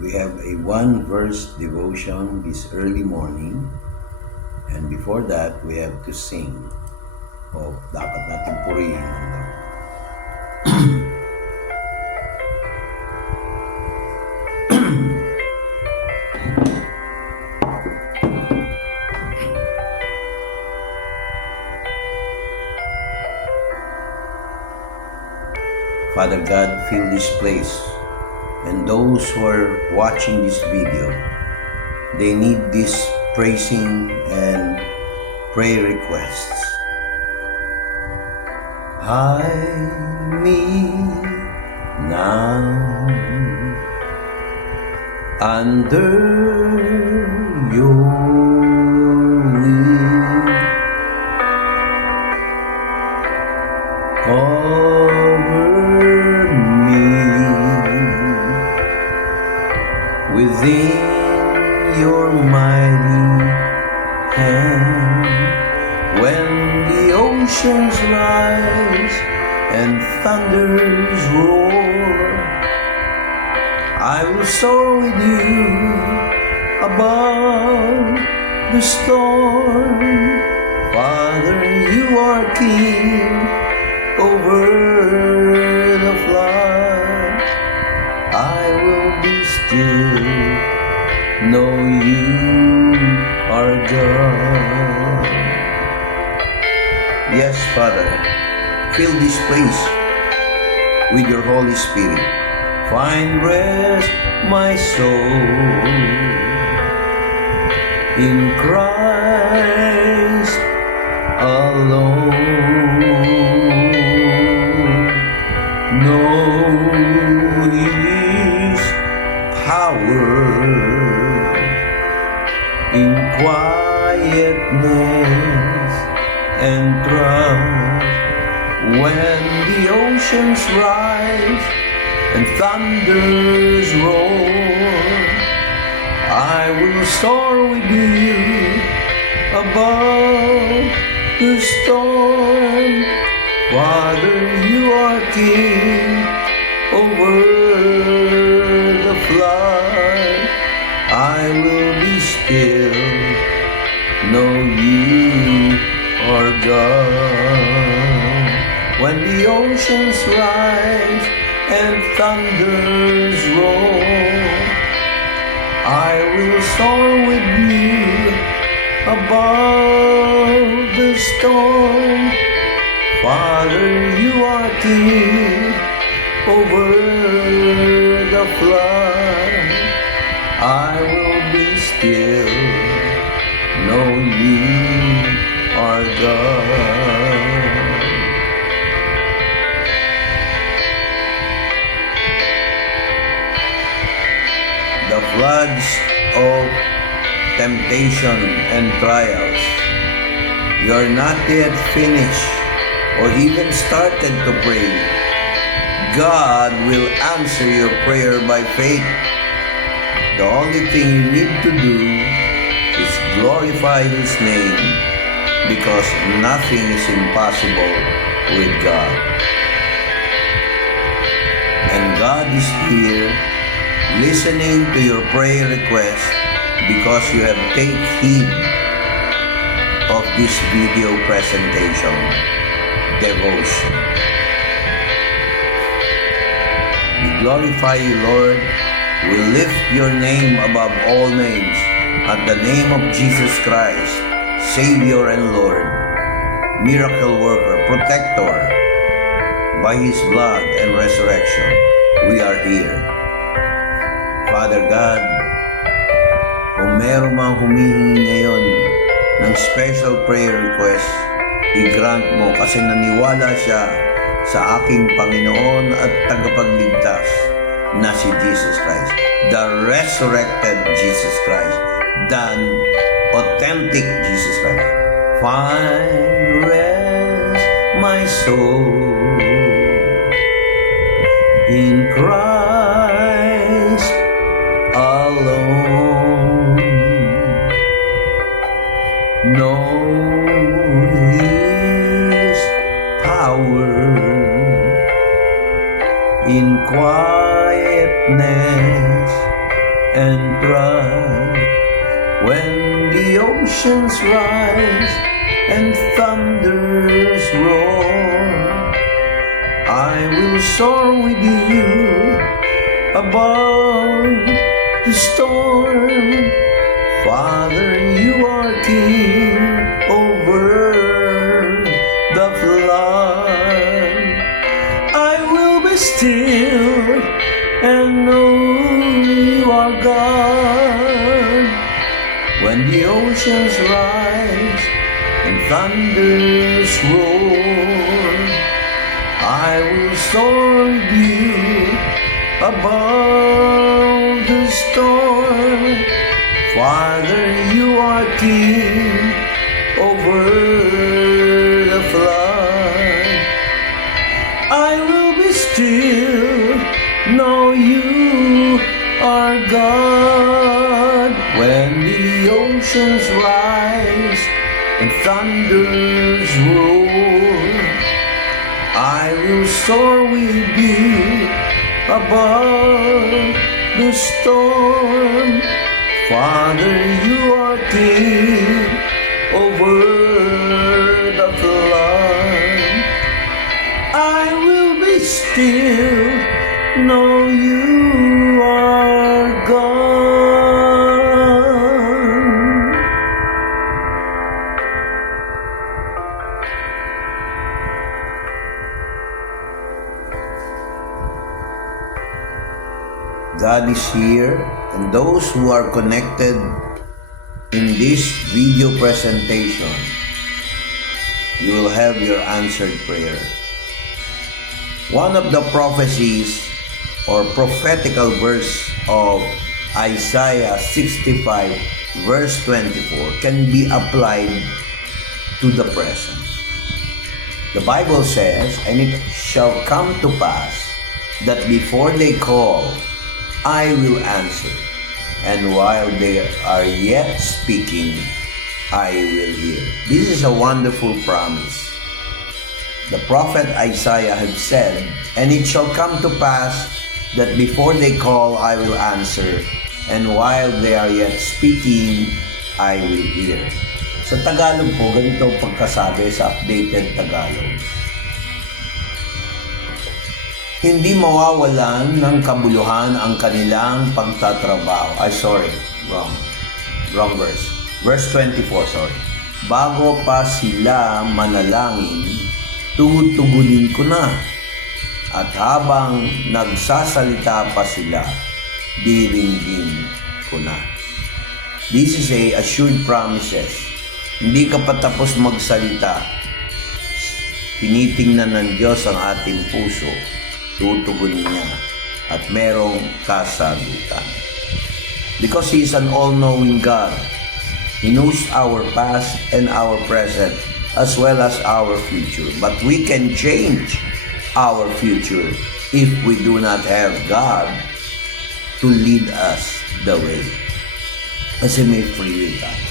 We have a one-verse devotion this early morning, and before that, we have to sing. Dapat natin purihin ang Lord. Father God, fill this place, and those who are watching this video, they need this praising and prayer requests. Hide me now under your wing. Cover me within your mighty hand. When the oceans rise and thunders roar, I will soar with you above the storm. Father, you are King over the flood. I will be still, know you are God. Yes, Father, fill this place with your Holy Spirit. Find rest, my soul, in Christ alone. Know His power in quietness and trust. When the oceans rise and thunders roar, I will soar with you above the storm. Father, you are King over the flood. I will be still, know you are God. When the oceans rise and thunders roar, I will soar with you above the storm. Father, you are King over the flood. I will be still, know you are God. The floods of temptation and trials. You are not yet finished or even started to pray. God will answer your prayer by faith. The only thing you need to do is glorify His name, because nothing is impossible with God. And God is here listening to your prayer request, because you have taken heed of this video presentation devotion. We glorify you, Lord. We lift your name above all names, at the name of Jesus Christ, Savior and Lord, miracle worker, protector. By His blood and resurrection, we are here. Father God, kung meron mang humihingi ngayon ng special prayer request, i-grant mo, kasi naniwala siya sa aking Panginoon at tagapagligtas na si Jesus Christ, the resurrected Jesus Christ, the authentic Jesus Christ. Find rest, my soul, in Christ alone. Know His power in quietness and thrive. When the oceans rise and thunders roar, I will soar with you above the storm. Father, you are king over the flood. I will be still and know you are God. When the oceans rise and thunders roar, I will soar with you above the storm. Father, you are king over the flood. I will be still, know you are God. When the oceans rise and thunders roar, I will soar with you above the storm. Father, you are king over the flood. I will be still, know you are God. God is here, and those who are connected in this video presentation, you will have your answered prayer. One of the prophecies or prophetical verse of Isaiah 65 verse 24 can be applied to the present. The Bible says, "And it shall come to pass that before they call, I will answer, and while they are yet speaking, I will hear." This is a wonderful promise. The prophet Isaiah had said, "And it shall come to pass that before they call, I will answer, and while they are yet speaking, I will hear." Sa Tagalog po, ganito ang pagkasabi sa updated Tagalog. Hindi mawawalan ng kabuluhan ang kanilang pagtatrabaho. Wrong verse. Verse 24, sorry. Bago pa sila manalangin, tutugunin ko na. At habang nagsasalita pa sila, diringgin ko na. This is a assured promises. Hindi ka pa tapos magsalita. Tinitingnan ng Diyos ang ating puso. Tutugunin niya at merong kasagutan. Because He is an all-knowing God. He knows our past and our present as well as our future. But we can change our future if we do not have God to lead us the way. Kasi may free will tayo.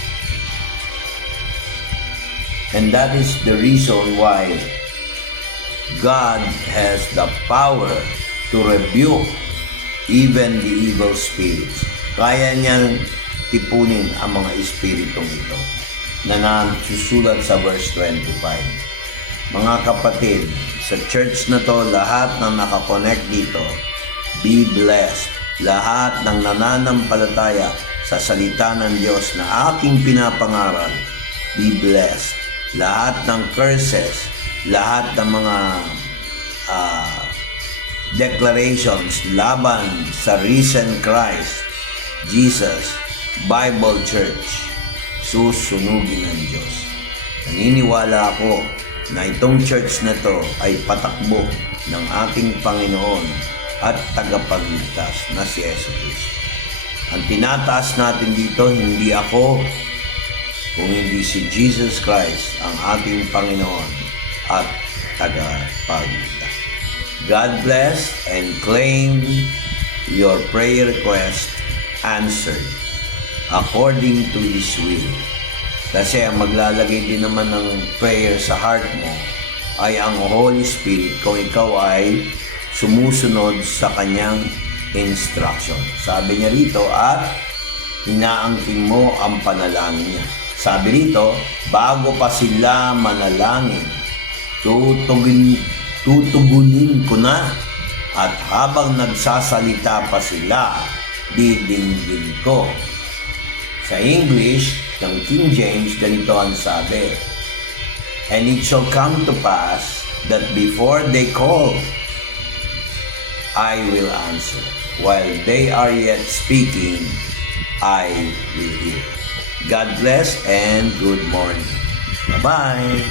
And that is the reason why God has the power to rebuke even the evil spirits. Kaya niyang tipunin ang mga espiritong ito na nasusulat sa verse 25. Mga kapatid, sa church na to, lahat ng nakakonect dito, be blessed. Lahat ng nananampalataya sa salita ng Diyos na aking pinapangaral, be blessed. Lahat ng curses, lahat ng mga declarations laban sa risen Christ, Jesus, Bible Church, susunugin ng Diyos. Naniniwala ako na itong church na to ay patakbo ng ating Panginoon at tagapagligtas na si Yesu Cristo. Ang tinataas natin dito, hindi ako, kung hindi si Jesus Christ ang ating Panginoon at tagapagligtas. God bless and claim your prayer request answered according to His will. Kasi ang maglalagay din naman ng prayer sa heart mo ay ang Holy Spirit kung ikaw ay sumusunod sa Kanyang instruction. Sabi niya rito, at inaangkin mo ang panalangin niya. Sabi rito, bago pa sila manalangin, tutugunin ko na, at habang nagsasalita pa sila, didinggin ko. Sa English, ng King James, ganito ang sabi, and it shall come to pass that before they call, I will answer. While they are yet speaking, I will hear. God bless and good morning. Bye-bye.